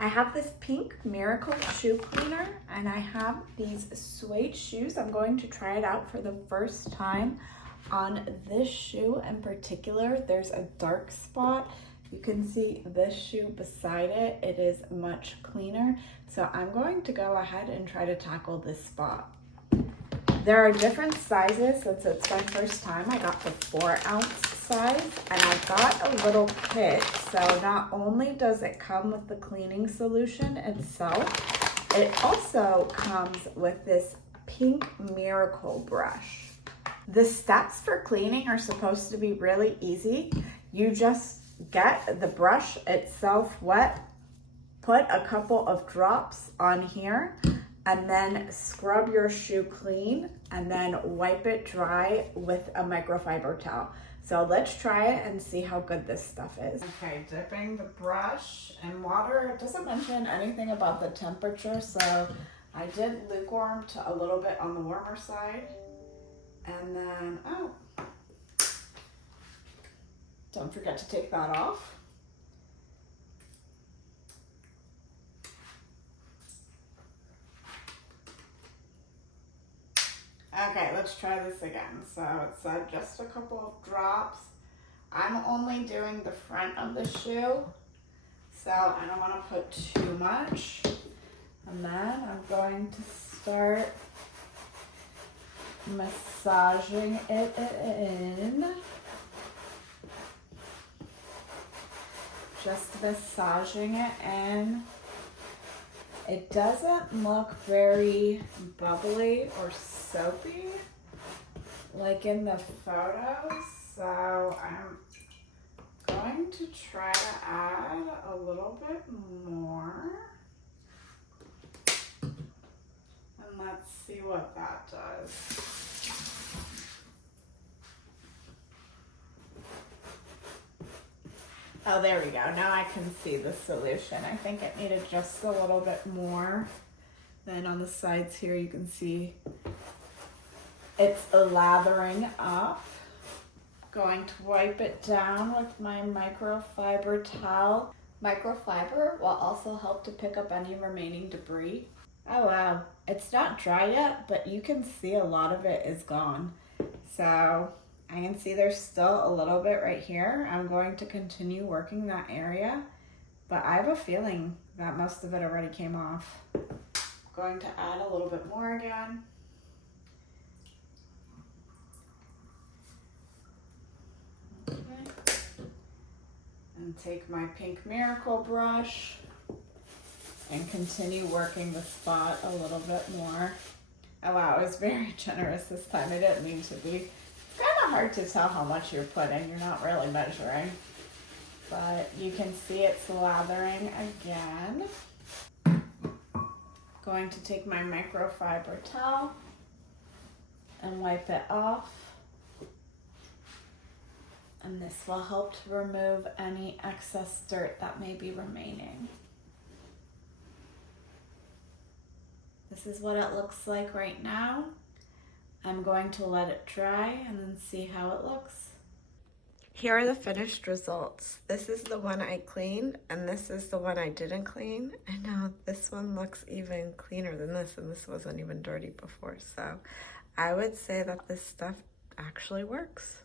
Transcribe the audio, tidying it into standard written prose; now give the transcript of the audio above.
I have this pink Miracle shoe cleaner and I have these suede shoes. I'm going to try it out for the first time. On this shoe in particular, there's a dark spot. You can see this shoe beside it. It is much cleaner. So I'm going to go ahead and try to tackle this spot. There are different sizes. Since it's my first time, I got the 4-ounce size and I got a little kit. So not only does it come with the cleaning solution itself, it also comes with this pink Miracle brush. The steps for cleaning are supposed to be really easy. You just get the brush itself wet, put a couple of drops on here, and then scrub your shoe clean and then wipe it dry with a microfiber towel. So let's try it and see how good this stuff is. Okay, dipping the brush in water. It doesn't mention anything about the temperature, so I did lukewarm to a little bit on the warmer side. And then, oh, don't forget to take that off. Okay, let's try this again. So it said just a couple of drops. I'm only doing the front of the shoe, so I don't want to put too much. And then I'm going to start massaging it in. Just massaging it in. It doesn't look very bubbly or soapy like in the photos, so I'm going to try to add a little bit more. And let's see what that does. Oh, there we go. Now I can see the solution. I think it needed just a little bit more. Then on the sides here, you can see it's lathering up. Going to wipe it down with my microfiber towel. Microfiber will also help to pick up any remaining debris. Oh wow, it's not dry yet, but you can see a lot of it is gone. So I can see there's still a little bit right here. I'm going to continue working that area, but I have a feeling that most of it already came off. Going to add a little bit more again. Okay. And take my pink Miracle brush and continue working the spot a little bit more. Oh wow, I was very generous this time. I didn't mean to be. It's kind of hard to tell how much you're putting. You're not really measuring. But you can see it's lathering again. Going to take my microfiber towel and wipe it off. And this will help to remove any excess dirt that may be remaining. This is what it looks like right now. I'm going to let it dry and then see how it looks. Here are the finished results. This is the one I cleaned and this is the one I didn't clean. And now this one looks even cleaner than this, and this wasn't even dirty before. So I would say that this stuff actually works.